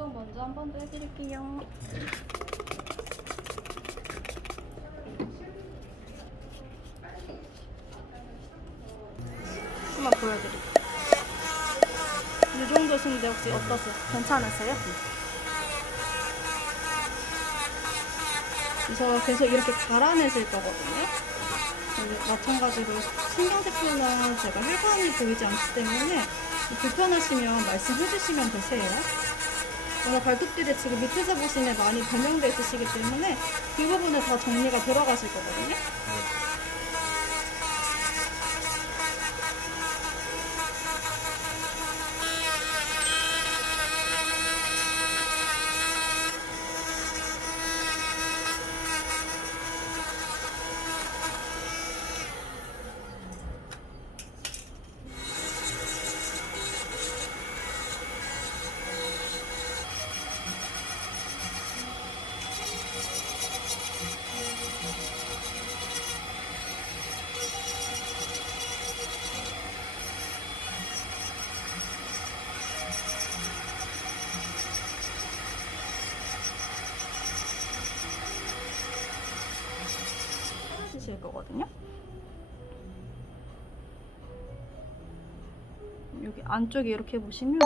소독 먼저 한 번 더 해드릴게요. 한번 보여드릴게요. 이 정도 신데 혹시 어떠세요? 괜찮으세요? 그래서 계속 이렇게 갈아내실 거거든요. 마찬가지로 신경세포는 제가 혈관이 보이지 않기 때문에 불편하시면 말씀해 주시면 되세요. 뭔가 발톱들이 지금 밑에서 보시면 많이 변형돼 있으시기 때문에 그 부분에 다 정리가 들어가실 거거든요. 쓰실 거거든요. 여기 안쪽에 이렇게 보시면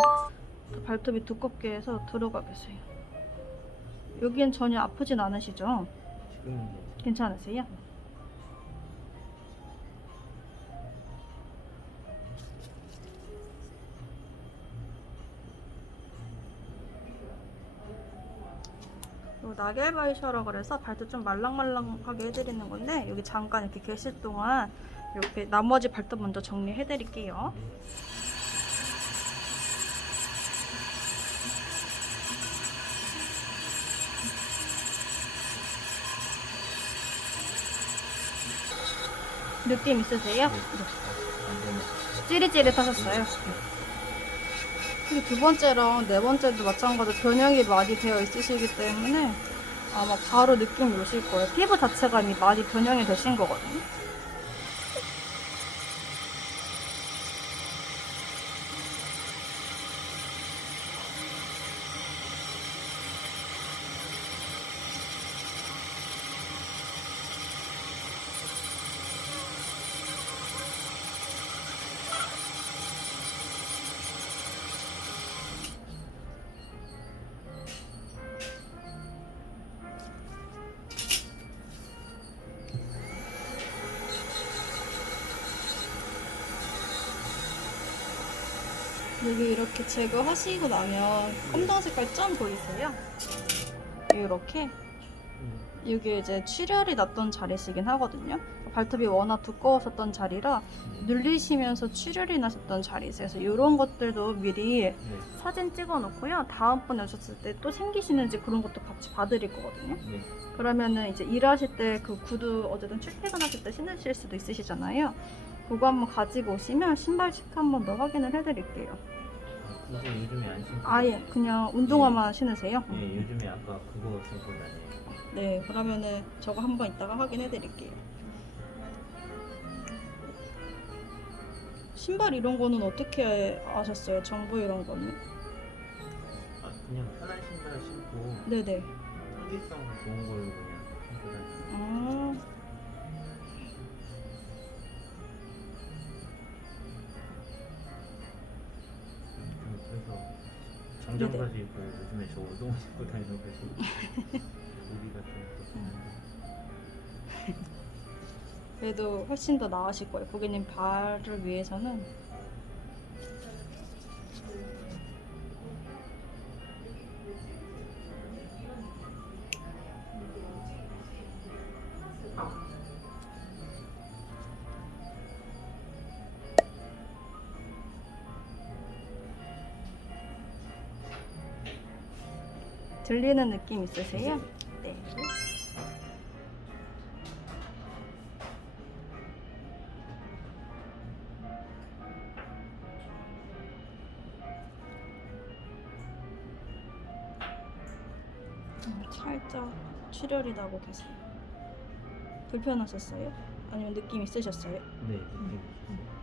발톱이 두껍게 해서 들어가 계세요. 여기엔 전혀 아프진 않으시죠? 지금 괜찮으세요? 요 낙엽바이셔라 그래서 발톱 좀 말랑말랑하게 해드리는 건데 여기 잠깐 이렇게 계실 동안 이렇게 나머지 발톱 먼저 정리해드릴게요. 느낌 있으세요? 네. 찌릿찌릿하셨어요. 그리고 두 번째랑 네 번째도 마찬가지로 변형이 많이 되어 있으시기 때문에 아마 바로 느낌이 오실 거예요. 피부 자체가 이미 많이 변형이 되신 거거든요. 여기 이렇게 제거하시고 나면 검정 색깔 점 보이세요? 이렇게 이게 이제 출혈이 났던 자리시긴 하거든요. 발톱이 워낙 두꺼웠었던 자리라 눌리시면서 출혈이 나셨던 자리세요. 그래서 이런 것들도 미리 네. 사진 찍어 놓고요. 다음번에 오셨을 때 또 생기시는지 그런 것도 같이 봐드릴 거거든요. 네. 그러면은 이제 일하실 때 그 구두 어쨌든 출퇴근하실 때 신으실 수도 있으시잖아요. 그거 한번 가지고 오시면 신발 체크 한번 더 확인을 해드릴게요. 아, 그거 요즘에 안 신고. 아예 그냥 운동화만 신으세요? 네, 요즘에 아까 그거 신고 다녀요. 네, 그러면은 저거 한번 이따가 확인해 드릴게요. 신발 이런 거는 어떻게 아셨어요? 정보 이런 거는? 아, 그냥 편한 신발 신고 네네. 통기성 좋은 걸로 그냥 신고 다녀요. 아, 정장바지 입고 요즘에 저 운동화 신고 다녀가지고 우리 같은 거 신는데 그래도 훨씬 더 나으실 거예요. 고객님 발을 위해서는. 들리는 느낌 있으세요? 네. 음, 살짝 출혈이 나고 계세요. 불편하셨어요? 아니면 느낌 있으셨어요? 네, 느낌.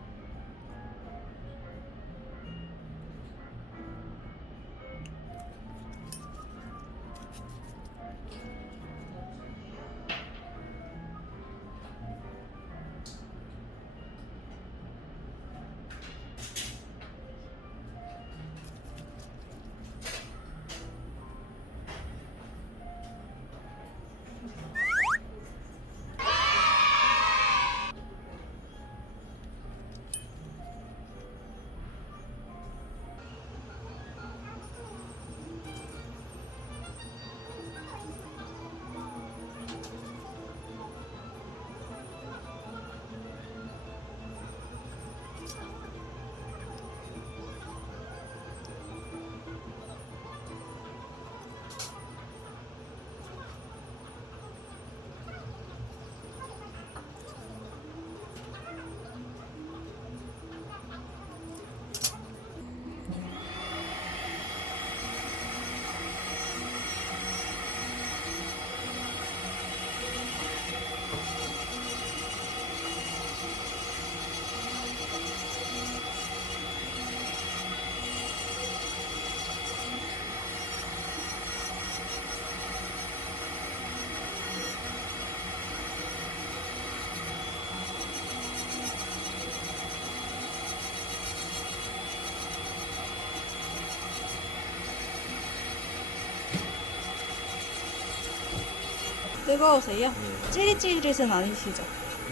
뜨거우세요? 네. 찌릿찌릿은 아니시죠?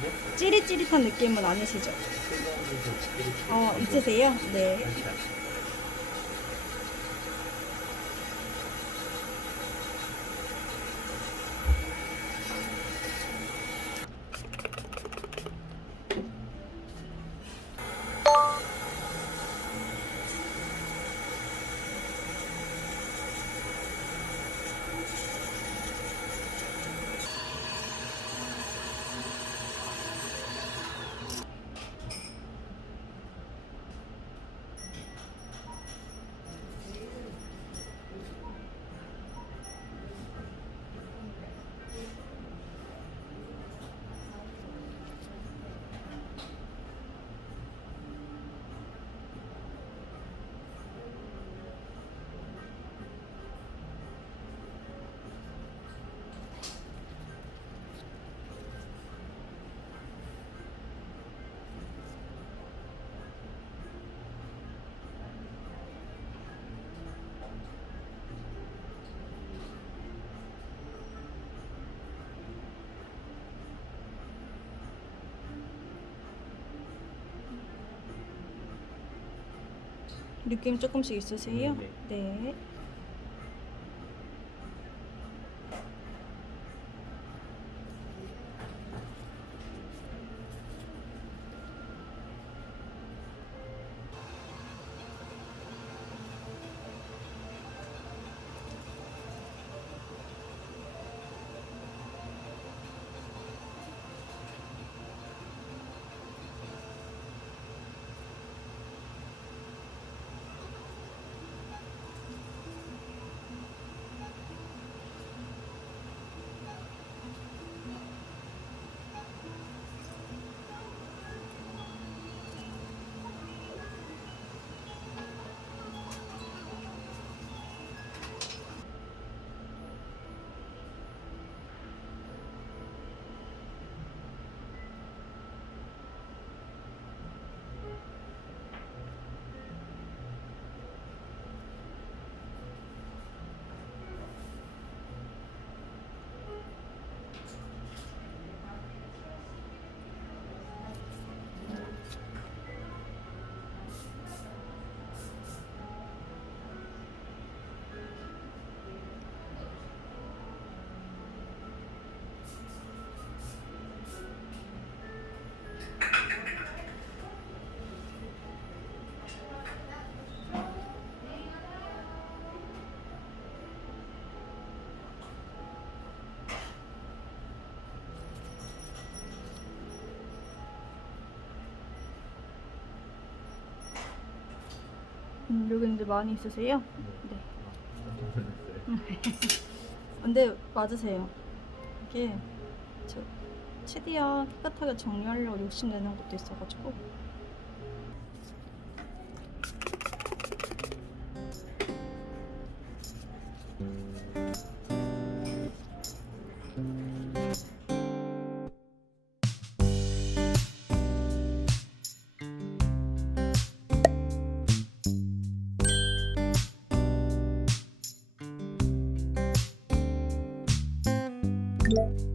네? 찌릿찌릿한 느낌은 아니시죠? 뜨거운 이렇게 어, 있으세요? 네. 느낌 조금씩 있으세요? 네. 음, 여기 이제 많이 있으세요? 네. 네. 근데 맞으세요. 이게 저 최대한 깨끗하게 정리하려고 욕심내는 것도 있어가지고 네.